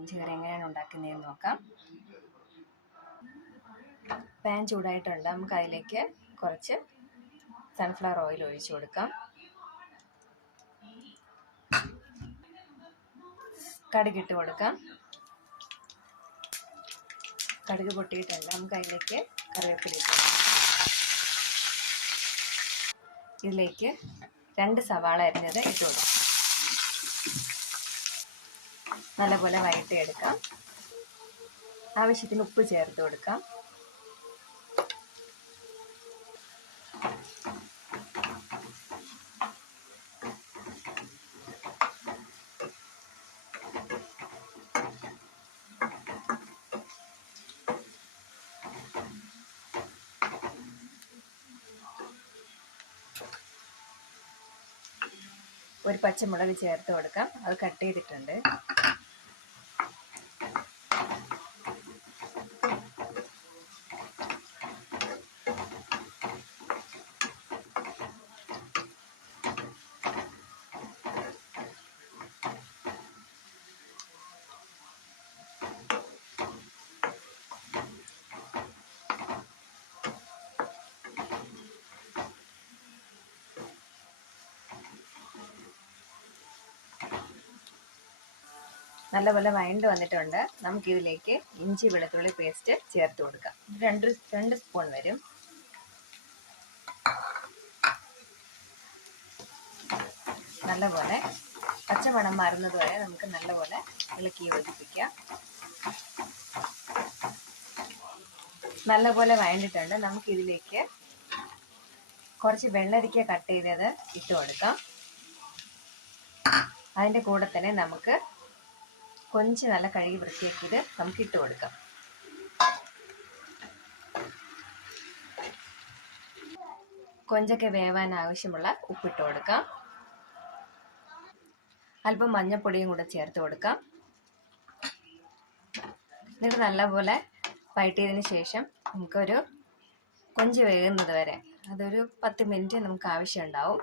കൊഞ്ചുകറി എങ്ങനെയാണ് ഉണ്ടാക്കുന്നതെന്ന് നോക്കാം. പാൻ ചൂടായിട്ടുണ്ട്. നമുക്ക് അതിലേക്ക് കുറച്ച് സൺഫ്ലവർ ഓയിൽ ഒഴിച്ചു കൊടുക്കാം. കടുകിട്ട് കൊടുക്കാം. കടുക് പൊട്ടിയിട്ടുണ്ട്. നമുക്ക് അതിലേക്ക് കറിവേപ്പില ഇട്ട് കൊടുക്കാം. ഇതിലേക്ക് 2 സവാള അരിഞ്ഞത് ഇട്ട് കൊടുക്കാം. നല്ലപോലെ വഴറ്റിയെടുക്കാം. ആവശ്യത്തിന് ഉപ്പ് ചേർത്ത് കൊടുക്കാം. ഒരു പച്ചമുളക് ചേർത്ത് കൊടുക്കാം. അത് കട്ട് ചെയ്തിട്ടുണ്ട്. നല്ലപോലെ വഴണ്ട് വന്നിട്ടുണ്ട്. നമുക്കിതിലേക്ക് ഇഞ്ചി വെളുത്തുള്ളി പേസ്റ്റ് ചേർത്ത് കൊടുക്കാം. 2 സ്പൂൺ വരും. നല്ലപോലെ പച്ചമണം മാറുന്നത് വരെ നമുക്ക് നല്ലപോലെ ഇളക്കി യോജിപ്പിക്കാം. നല്ലപോലെ വഴണ്ടിട്ടുണ്ട്. നമുക്കിതിലേക്ക് കുറച്ച് വെള്ളരിക്ക കട്ട് ചെയ്തത് ഇട്ട് കൊടുക്കാം. അതിൻ്റെ കൂടെ തന്നെ നമുക്ക് കൊഞ്ച് നല്ല കഴുകി വൃത്തിയാക്കിയത് നമുക്ക് ഇട്ട് കൊടുക്കാം. കൊഞ്ചൊക്കെ വേവാൻ ആവശ്യമുള്ള ഉപ്പിട്ട് കൊടുക്കാം. അല്പം മഞ്ഞൾപ്പൊടിയും കൂടെ ചേർത്ത് കൊടുക്കാം. എന്നിട്ട് നല്ലപോലെ വഴറ്റിയതിന് ശേഷം നമുക്കൊരു കൊഞ്ച് വേകുന്നത് വരെ അതൊരു 10 മിനിറ്റ് നമുക്ക് ആവശ്യമുണ്ടാവും.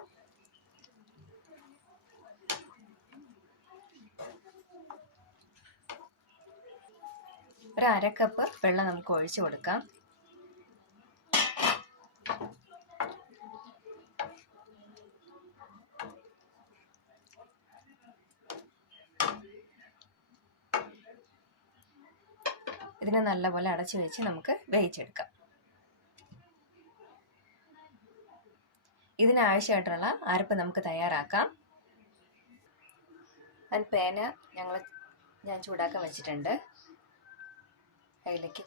ഒരു 1/2 കപ്പ് വെള്ളം നമുക്ക് ഒഴിച്ചു കൊടുക്കാം. ഇതിനെ നല്ലപോലെ അടച്ചു വെച്ച് നമുക്ക് വേവിച്ചെടുക്കാം. ഇതിനാവശ്യമായിട്ടുള്ള അരപ്പ് നമുക്ക് തയ്യാറാക്കാം. പാന് ഞാൻ ചൂടാക്കാൻ വെച്ചിട്ടുണ്ട്. അതിലേക്ക്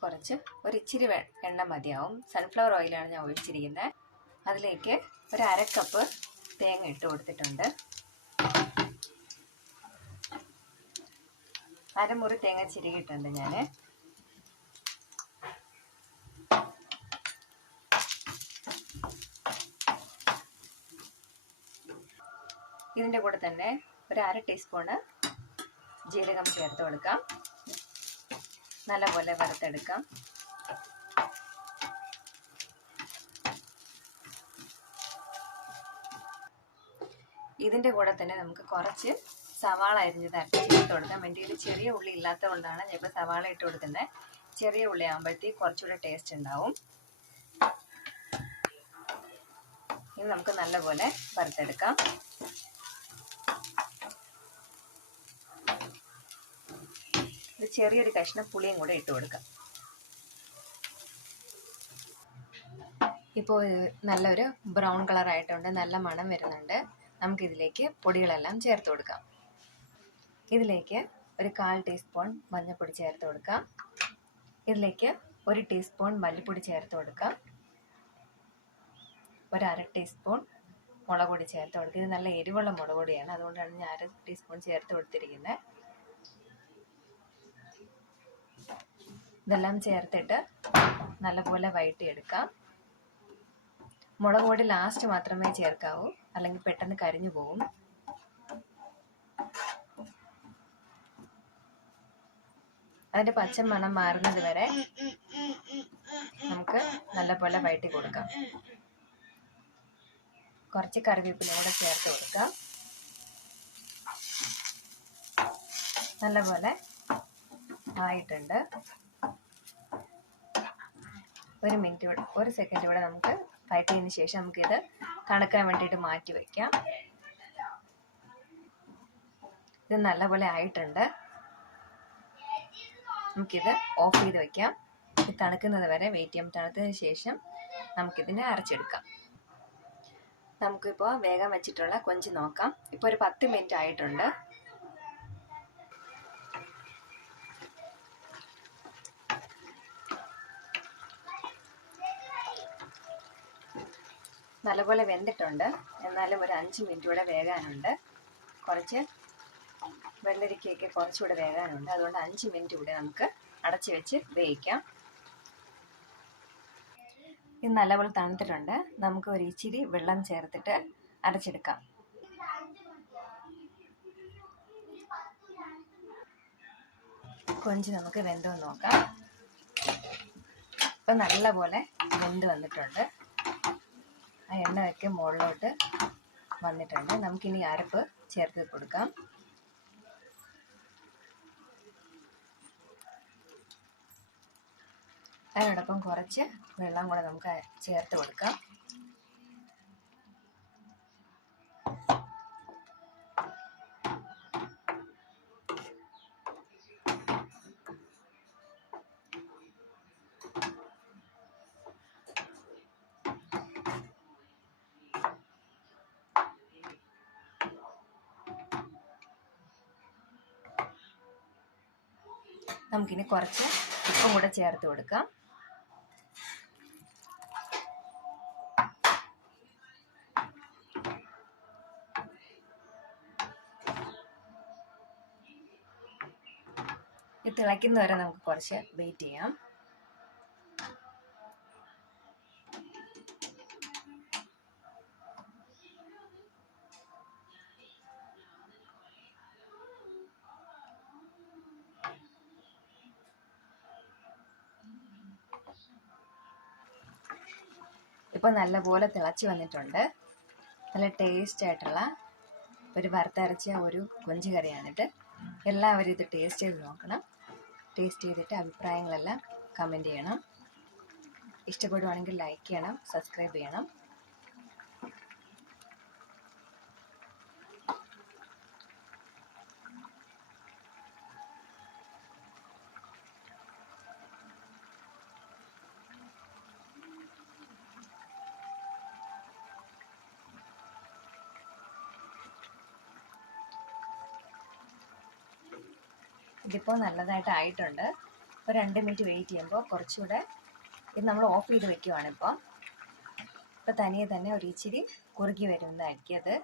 ഒരു ഇച്ചിരി എണ്ണ മതിയാവും. സൺഫ്ലവർ ഓയിലാണ് ഞാൻ ഒഴിച്ചിരിക്കുന്നത്. അതിലേക്ക് ഒരു 1/2 കപ്പ് തേങ്ങ ഇട്ട് കൊടുത്തിട്ടുണ്ട്. അരമുറി തേങ്ങ ചിരകിയിട്ടുണ്ട് ഞാൻ. ഇതിൻ്റെ കൂടെ തന്നെ ഒരു 1/2 ടീസ്പൂണ് ജീരകം ചേർത്ത് കൊടുക്കാം. നല്ലപോലെ വറുത്തെടുക്കാം. ഇതിൻ്റെ കൂടെ തന്നെ നമുക്ക് കുറച്ച് സവാള അരിഞ്ഞത് ചേർത്ത് കൊടുക്കാം. എൻ്റെ കയ്യിൽ ചെറിയ ഉള്ളി ഇല്ലാത്തത് കൊണ്ടാണ് ഞാൻ ഇപ്പോൾ സവാള ഇട്ട് കൊടുക്കുന്നത്. ചെറിയ ഉള്ളി ആകുമ്പോഴത്തേക്ക് കുറച്ചുകൂടെ ടേസ്റ്റ് ഉണ്ടാവും. ഇനി നമുക്ക് നല്ലപോലെ വറുത്തെടുക്കാം. ചെറിയൊരു കഷ്ണം പുളിയും കൂടെ ഇട്ട് കൊടുക്കാം. ഇപ്പോൾ നല്ലൊരു ബ്രൗൺ കളർ ആയിട്ടുണ്ട്. നല്ല മണം വരുന്നുണ്ട്. നമുക്കിതിലേക്ക് പൊടികളെല്ലാം ചേർത്ത് കൊടുക്കാം. ഇതിലേക്ക് ഒരു 1/4 ടീസ്പൂൺ മഞ്ഞൾപ്പൊടി ചേർത്ത് കൊടുക്കാം. ഇതിലേക്ക് 1 ടീസ്പൂൺ മല്ലിപ്പൊടി ചേർത്ത് കൊടുക്കാം. ഒരു 1/2 ടീസ്പൂൺ മുളക് പൊടി ചേർത്ത് കൊടുക്കുക. ഇത് നല്ല എരിവുള്ള മുളക് പൊടിയാണ്. അതുകൊണ്ടാണ് ഞാൻ 1/2 ടീസ്പൂൺ ചേർത്ത് കൊടുത്തിരിക്കുന്നത്. ഇതെല്ലാം ചേർത്തിട്ട് നല്ലപോലെ വഴറ്റിയെടുക്കാം. മുളക് പൊടി ലാസ്റ്റ് മാത്രമേ ചേർക്കാവൂ, അല്ലെങ്കിൽ പെട്ടെന്ന് കരിഞ്ഞു പോകും. അതിൻ്റെ പച്ചമണം മാറുന്നത് വരെ നമുക്ക് നല്ലപോലെ വഴറ്റി കൊടുക്കാം. കുറച്ച് കറിവേപ്പില കൂടെ ചേർത്ത് കൊടുക്കാം. നല്ലപോലെ ആയിട്ടുണ്ട്. ഒരു സെക്കൻഡ് കൂടെ നമുക്ക് വഴറ്റിയതിന് ശേഷം നമുക്കിത് തണുക്കാൻ വേണ്ടിയിട്ട് മാറ്റി വയ്ക്കാം. ഇത് നല്ലപോലെ ആയിട്ടുണ്ട്. നമുക്കിത് ഓഫ് ചെയ്ത് വയ്ക്കാം. ഇത് തണുക്കുന്നത് വരെ വെയിറ്റ് ചെയ്യാം. തണുത്തതിന് ശേഷം നമുക്കിതിനെ അരച്ചെടുക്കാം. നമുക്കിപ്പോൾ വേഗം വെച്ചിട്ടുള്ള കൊഞ്ച് നോക്കാം. ഇപ്പോൾ ഒരു 10 മിനിറ്റ് ആയിട്ടുണ്ട്. നല്ലപോലെ വെന്തിട്ടുണ്ട്. എന്നാലും ഒരു 5 മിനിറ്റ് കൂടെ വേകാനുണ്ട്. കുറച്ച് വെള്ളരിക്കയൊക്കെ കുറച്ചുകൂടെ വേകാനുണ്ട്. അതുകൊണ്ട് 5 മിനിറ്റ് കൂടെ നമുക്ക് അടച്ചു വെച്ച് വേവിക്കാം. ഇത് നല്ലപോലെ തണുത്തിട്ടുണ്ട്. നമുക്ക് ഒരു ഇച്ചിരി വെള്ളം ചേർത്തിട്ട് അരച്ചെടുക്കാം. കൊഞ്ച് നമുക്ക് വെന്തോ നോക്കാം. ഇപ്പം നല്ലപോലെ വെന്ത് വന്നിട്ടുണ്ട്. ആ എണ്ണയൊക്കെ മുകളിലോട്ട് വന്നിട്ടുണ്ട്. നമുക്കിനി അരപ്പ് ചേർത്ത് കൊടുക്കാം. അതിനോടൊപ്പം കുറച്ച് വെള്ളം കൂടെ നമുക്ക് ചേർത്ത് കൊടുക്കാം. നമുക്കിനി കുറച്ച് ഉപ്പും കൂടെ ചേർത്ത് കൊടുക്കാം. ഇത് തിളയ്ക്കുന്നവരെ നമുക്ക് കുറച്ച് വെയിറ്റ് ചെയ്യാം. ഇപ്പോൾ നല്ലപോലെ തിളച്ച് വന്നിട്ടുണ്ട്. നല്ല ടേസ്റ്റ് ആയിട്ടുള്ള ഒരു വറുത്തരച്ച ഒരു കൊഞ്ച് കറിയാണിത്. എല്ലാവരും ഇത് ടേസ്റ്റ് ചെയ്ത് നോക്കണം. ടേസ്റ്റ് ചെയ്തിട്ട് അഭിപ്രായങ്ങളെല്ലാം കമൻറ്റ് ചെയ്യണം. ഇഷ്ടപ്പെടുവാണെങ്കിൽ ലൈക്ക് ചെയ്യണം, സബ്സ്ക്രൈബ് ചെയ്യണം. ഇതിപ്പോൾ നല്ലതായിട്ട് ആയിട്ടുണ്ട്. ഒരു 2 മിനിറ്റ് വെയിറ്റ് ചെയ്യുമ്പോൾ കുറച്ചുകൂടെ ഇത് നമ്മൾ ഓഫ് ചെയ്ത് വെക്കുവാണ്. ഇപ്പോൾ തനിയെ തന്നെ ഒരു ഇച്ചിരി കുറുകി വരുന്നതായിരിക്കും അത്.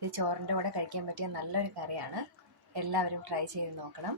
ഇത് ചോറിൻ്റെ കൂടെ കഴിക്കാൻ പറ്റിയ നല്ലൊരു കറിയാണ്. എല്ലാവരും ട്രൈ ചെയ്ത് നോക്കണം.